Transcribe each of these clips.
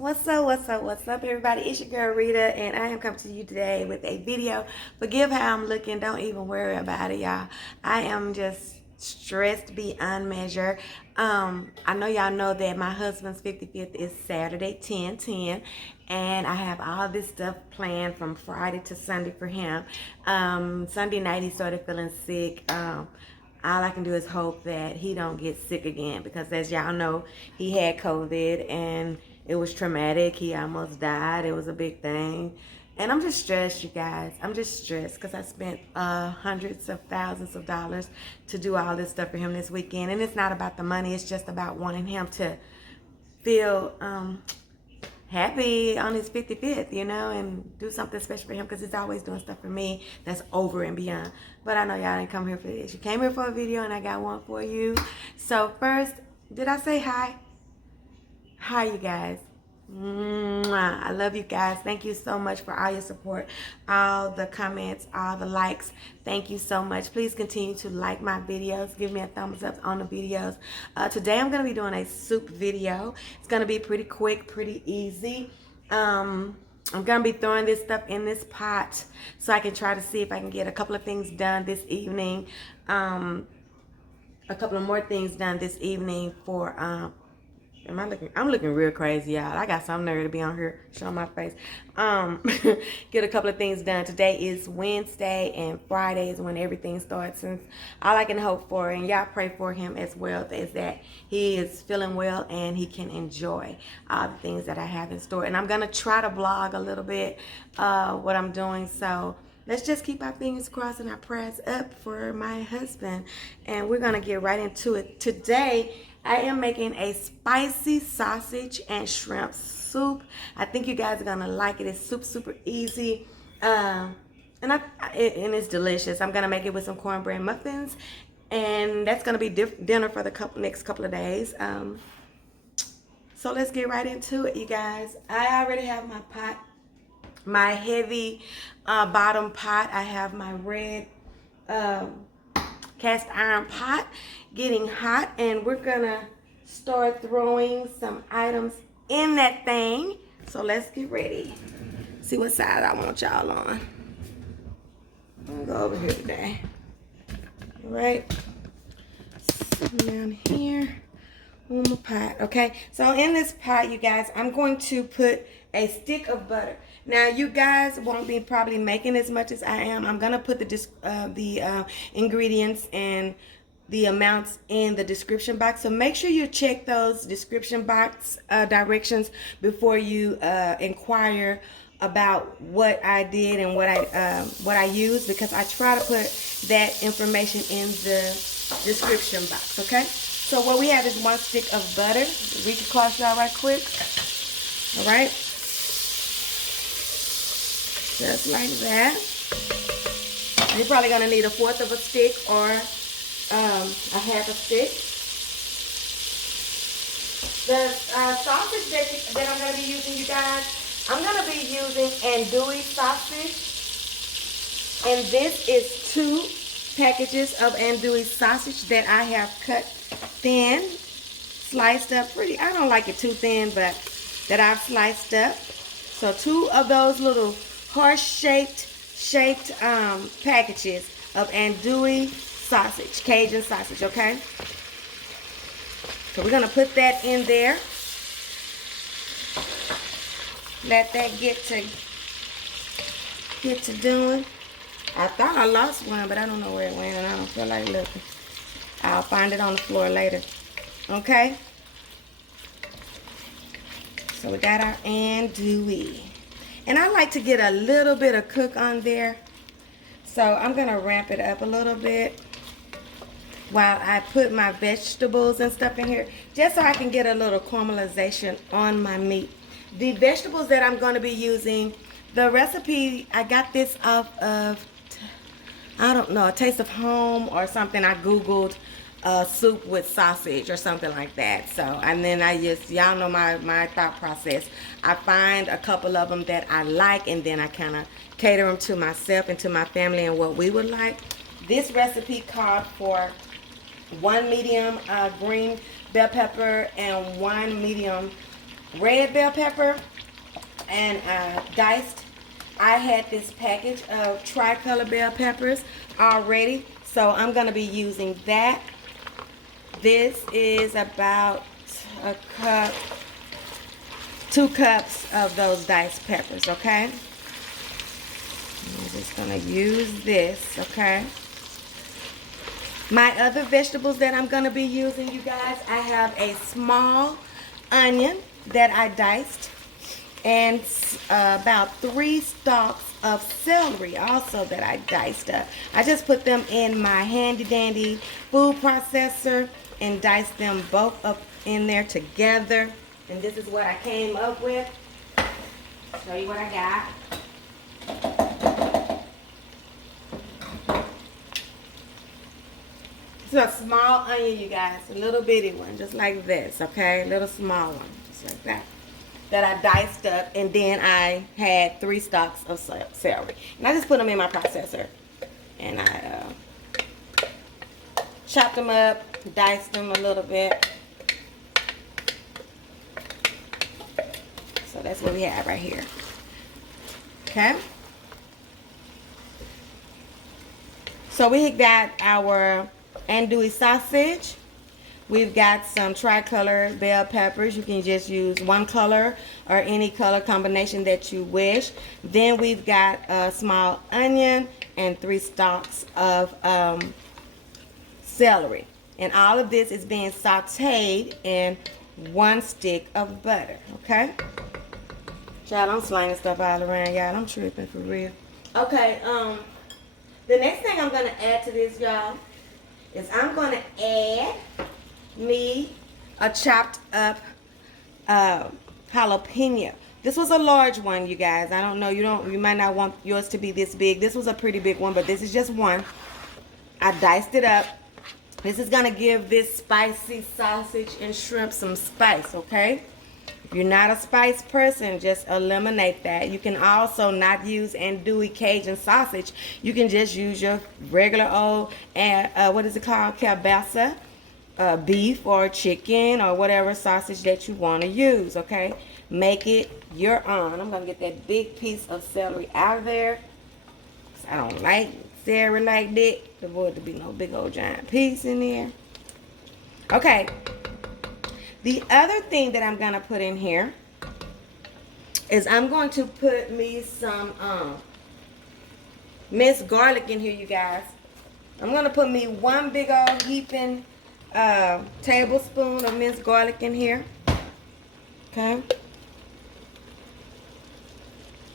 What's up, everybody? It's your girl Rita, and I am coming to you today with a video. Forgive how I'm looking. Don't even worry about it, y'all. I am just stressed beyond measure. I know y'all know that my husband's 55th is Saturday, 10/10, and I have all this stuff planned from Friday to Sunday for him. Sunday night he started feeling sick. All I can do is hope that he don't get sick again, because as y'all know, he had COVID and it was traumatic. He almost died. It was a big thing. And I'm just stressed, you guys. I'm just stressed because I spent hundreds of thousands of dollars to do all this stuff for him this weekend. And it's not about the money. It's just about wanting him to feel happy on his 55th, you know, and do something special for him, because he's always doing stuff for me that's over and beyond. But I know y'all didn't come here for this. You came here for a video, and I got one for you. So first, did I say hi? Hi, you guys. Mwah. I love you guys. Thank you so much for all your support, all the comments, all the likes. Thank you so much. Please continue to like my videos. Give me a thumbs up on the videos. Today I'm going to be doing a soup video. It's going to be pretty quick, pretty easy. I'm going to be throwing this stuff in this pot so I can try to see if I can get a couple of things done this evening. A couple of more things done this evening for I'm looking real crazy, y'all. I got some nerve to be on here showing my face. Get a couple of things done. Today is Wednesday, and Friday is when everything starts. And all I can hope for, and y'all pray for him as well, is that he is feeling well and he can enjoy all the things that I have in store. And I'm gonna try to blog a little bit what I'm doing. So let's just keep our fingers crossed and our prayers up for my husband. And we're gonna get right into it. Today, I am making a spicy sausage and shrimp soup. I think you guys are gonna like it. It's super easy, and it's delicious. I'm gonna make it with some cornbread muffins, and that's gonna be dinner for the next couple of days. So let's get right into it, you guys. I already have my pot, my heavy bottom pot. I have my red cast iron pot getting hot, and we're gonna start throwing some items in that thing. So let's get ready. See what side I want y'all on. I'm gonna go over here today. All right, down here on my pot. Okay, so in this pot, you guys, I'm going to put a stick of butter. Now, you guys won't be probably making as much as I am. I'm gonna put the ingredients and the amounts in the description box. So make sure you check those description box directions before you inquire about what I did and what I used, because I try to put that information in the description box. Okay. So what we have is 1 stick of butter. Reach across y'all right quick. All right. Just like that. You're probably gonna need 1/4 of a stick or a half a stick. The sausage that I'm going to be using, you guys, I'm going to be using Andouille Sausage. And this is 2 packages of Andouille Sausage that I have cut thin, sliced up pretty. I don't like it too thin, but that I've sliced up. So 2 of those little horse-shaped packages of Andouille sausage, Cajun sausage, okay? So we're gonna put that in there. Let that get to doing. I thought I lost one, but I don't know where it went, and I don't feel like looking. I'll find it on the floor later. Okay? So we got our andouille. And I like to get a little bit of cook on there. So I'm gonna ramp it up a little bit while I put my vegetables and stuff in here, just so I can get a little caramelization on my meat. The vegetables that I'm going to be using, the recipe, I got this off of, I don't know, A Taste of Home or something. I Googled soup with sausage or something like that. So, and then I just, y'all know my thought process. I find a couple of them that I like, and then I kind of cater them to myself and to my family and what we would like. This recipe called for 1 medium green bell pepper and 1 medium red bell pepper and diced. I had this package of tricolor bell peppers already, so I'm going to be using that. This is about a cup, 2 cups of those diced peppers, okay? I'm just going to use this, okay? My other vegetables that I'm going to be using, you guys, I have a small onion that I diced, and about 3 stalks of celery also that I diced up. I just put them in my handy dandy food processor and diced them both up in there together. And this is what I came up with. Show you what I got. It's a small onion, you guys, a little bitty one, just like this, okay? A little small one, just like that. That I diced up, and then I had 3 stalks of celery. And I just put them in my processor. And I chopped them up, diced them a little bit. So that's what we have right here. Okay? So we got our andouille sausage. We've got some tricolor bell peppers. You can just use one color or any color combination that you wish. Then we've got a small onion and 3 stalks of celery. And all of this is being sauteed in 1 stick of butter, okay? Child, I'm slanging stuff all around, y'all. I'm tripping for real. Okay, the next thing I'm gonna add to this, y'all, is I'm gonna add me a chopped up jalapeno. This was a large one, you guys. I don't know, you might not want yours to be this big. This was a pretty big one, but this is just one. I diced it up. This is gonna give this spicy sausage and shrimp some spice, okay? If you're not a spice person, just eliminate that. You can also not use andouille Cajun sausage. You can just use your regular old, what is it called, kielbasa, beef or chicken or whatever sausage that you want to use, okay? Make it your own. I'm going to get that big piece of celery out of there, 'cause I don't like celery like that. Avoid to be no big old giant piece in there. Okay. The other thing that I'm going to put in here is I'm going to put me some minced garlic in here, you guys. I'm going to put me 1 big old heaping tablespoon of minced garlic in here. Okay.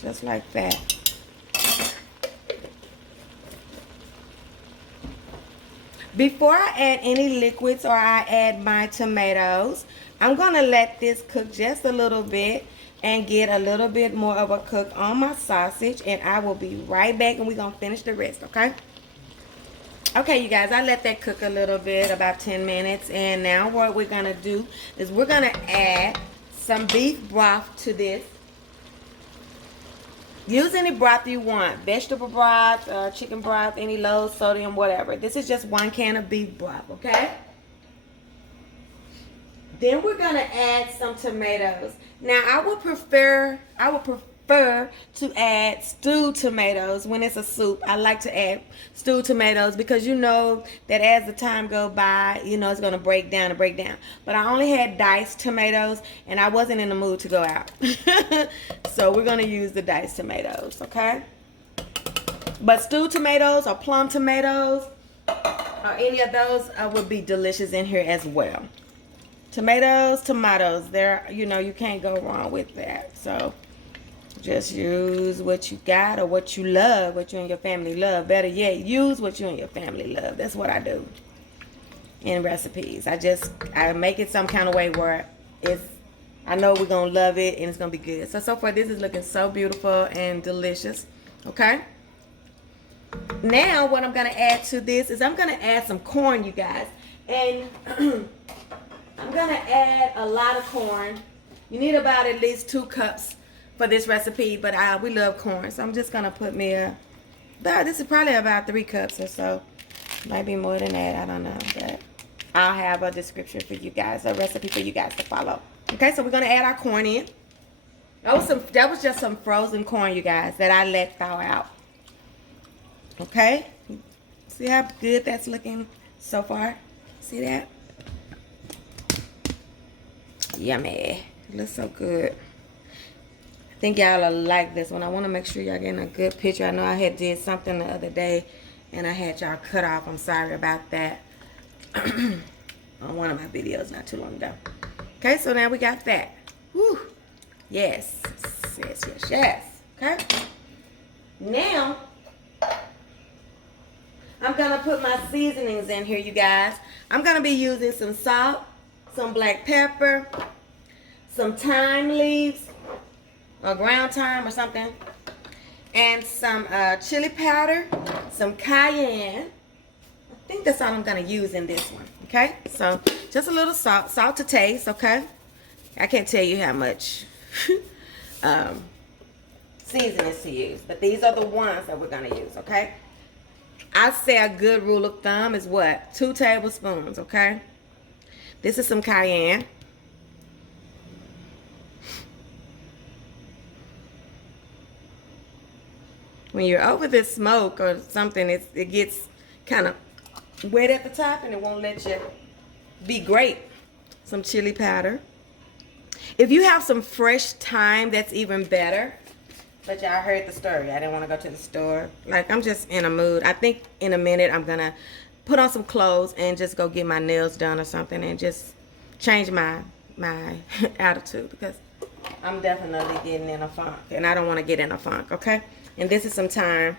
Just like that. Before I add any liquids or I add my tomatoes, I'm going to let this cook just a little bit and get a little bit more of a cook on my sausage, and I will be right back and we're going to finish the rest, okay? Okay, you guys, I let that cook a little bit, about 10 minutes, and now what we're going to do is we're going to add some beef broth to this. Use any broth you want, vegetable broth, chicken broth, any low sodium, whatever. This is just 1 can of beef broth, okay? Then we're gonna add some tomatoes. Now I would prefer to add stewed tomatoes when it's a soup. I like to add stewed tomatoes because you know that as the time goes by, you know it's gonna break down and break down. But I only had diced tomatoes and I wasn't in the mood to go out. So we're gonna use the diced tomatoes, okay? But stewed tomatoes or plum tomatoes or any of those would be delicious in here as well. Tomatoes, they're, you know, you can't go wrong with that. So just use what you got or what you love, what you and your family love. Better yet, use what you and your family love. That's what I do in recipes. I make it some kind of way where I know we're going to love it and it's going to be good. So far this is looking so beautiful and delicious. Okay. Now what I'm going to add to this is I'm going to add some corn, you guys. And I'm going to add a lot of corn. You need about at least 2 cups for this recipe, but we love corn. So I'm just going to put me this is probably about 3 cups or so. Might be more than that, I don't know. But I'll have a description for you guys, a recipe for you guys to follow. Okay, so we're gonna add our corn in. That was just some frozen corn, you guys, that I let thaw out. Okay, see how good that's looking so far? See that? Yummy. It looks so good. I think y'all will like this one. I want to make sure y'all getting a good picture. I know I had did something the other day and I had y'all cut off. I'm sorry about that. On one of my videos not too long ago. Okay, so now we got that. Woo. Yes. Yes, yes, yes. Okay. Now, I'm going to put my seasonings in here, you guys. I'm going to be using some salt, some black pepper, some thyme leaves, or ground thyme or something, and some chili powder, some cayenne. I think that's all I'm going to use in this one. Okay, so just a little salt to taste. Okay, I can't tell you how much seasonings to use, but these are the ones that we're going to use. Okay, I say a good rule of thumb is what? 2 tablespoons. Okay, this is some cayenne. When you're over this smoke or something, it gets kind of wet at the top and it won't let you be great. Some chili powder. If you have some fresh thyme, that's even better. But y'all heard the story. I didn't want to go to the store. Like, I'm just in a mood. I think in a minute I'm going to put on some clothes and just go get my nails done or something and just change my attitude, because I'm definitely getting in a funk and I don't want to get in a funk, okay? And this is some thyme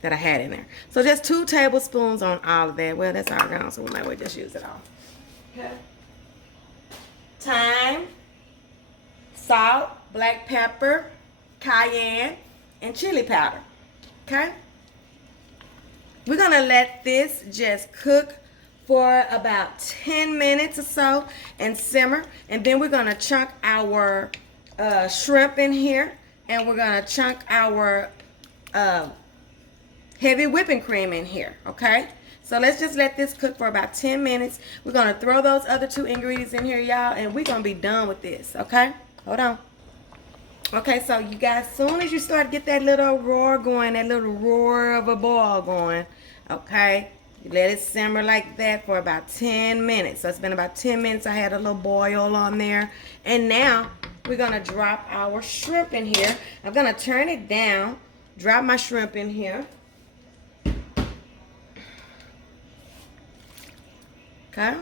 that I had in there. So just 2 tablespoons on all of that. Well, that's all gone, so we might well just use it all. Okay. Thyme, salt, black pepper, cayenne, and chili powder. Okay. We're gonna let this just cook for about 10 minutes or so and simmer. And then we're gonna chunk our shrimp in here. And we're gonna chunk our heavy whipping cream in here, okay? So let's just let this cook for about 10 minutes. We're gonna throw those other 2 ingredients in here, y'all, and we're gonna be done with this, okay? Hold on. Okay, so you guys, as soon as you start to get that little roar going, that little roar of a boil going, okay, you let it simmer like that for about 10 minutes. So it's been about 10 minutes. I had a little boil on there. And now we're going to drop our shrimp in here. I'm going to turn it down, drop my shrimp in here. Okay.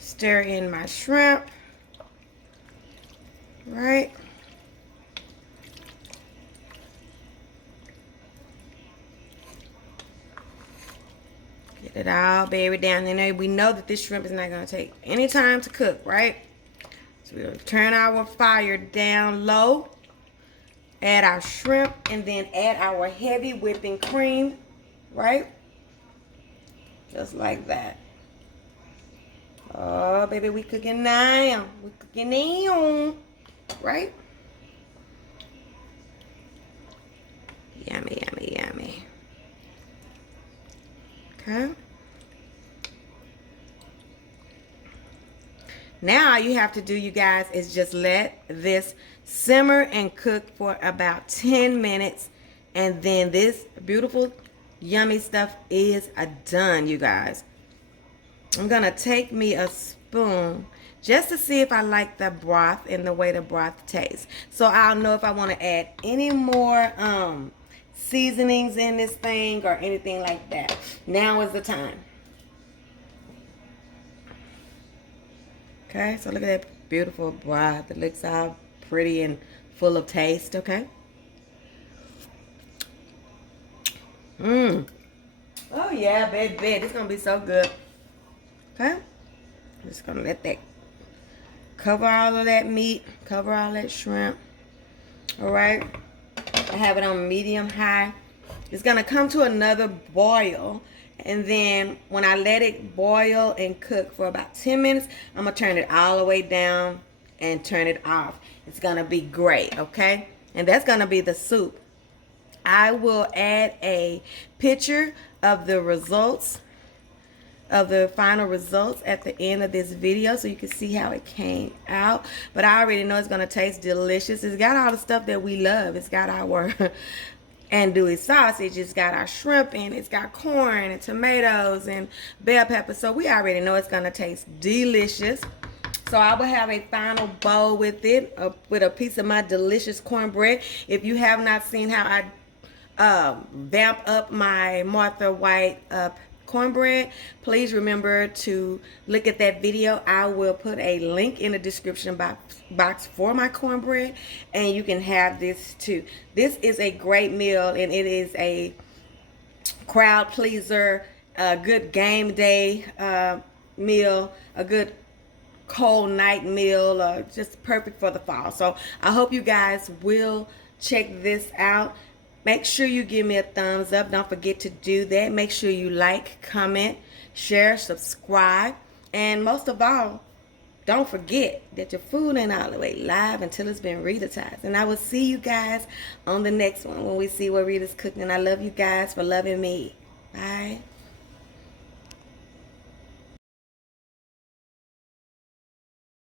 Stir in my shrimp. Right. Get it all buried down in there. We know that this shrimp is not going to take any time to cook, right? So we'll turn our fire down low, add our shrimp, and then add our heavy whipping cream, right? Just like that. Oh, baby, we cooking now. We cooking now, right? Yummy, yummy, yummy. Okay. Now all you have to do, you guys, is just let this simmer and cook for about 10 minutes. And then this beautiful, yummy stuff is done, you guys. I'm going to take me a spoon just to see if I like the broth and the way the broth tastes. So I'll know if I want to add any more seasonings in this thing or anything like that. Now is the time. Okay, so look at that beautiful broth. It looks all pretty and full of taste, okay? Oh yeah, baby, it's gonna be so good. Okay, I'm just gonna let that cover all of that meat, cover all that shrimp. All right, I have it on medium high. It's gonna come to another boil, and then when I let it boil and cook for about 10 minutes, I'm gonna turn it all the way down and turn it off. It's gonna be great, okay? And that's gonna be the soup. I will add a picture of the results of the final results at the end of this video so you can see how it came out. But I already know it's going to taste delicious. It's got all the stuff that we love. It's got our andouille sausage, it's got our shrimp in, it's got corn and tomatoes and bell pepper. So we already know it's going to taste delicious. So I will have a final bowl with it, with a piece of my delicious cornbread. If you have not seen how I vamp up my Martha White cornbread, please remember to look at that video. I will put a link in the description box for my cornbread, and you can have this too. This is a great meal, and it is a crowd pleaser, a good game day meal, a good cold night meal, just perfect for the fall. So I hope you guys will check this out. Make sure you give me a thumbs up. Don't forget to do that. Make sure you like, comment, share, subscribe, and most of all, don't forget that your food ain't all the way live until it's been Ritatized. And I will see you guys on the next one when we see what Rita's cooking. I love you guys for loving me. Bye.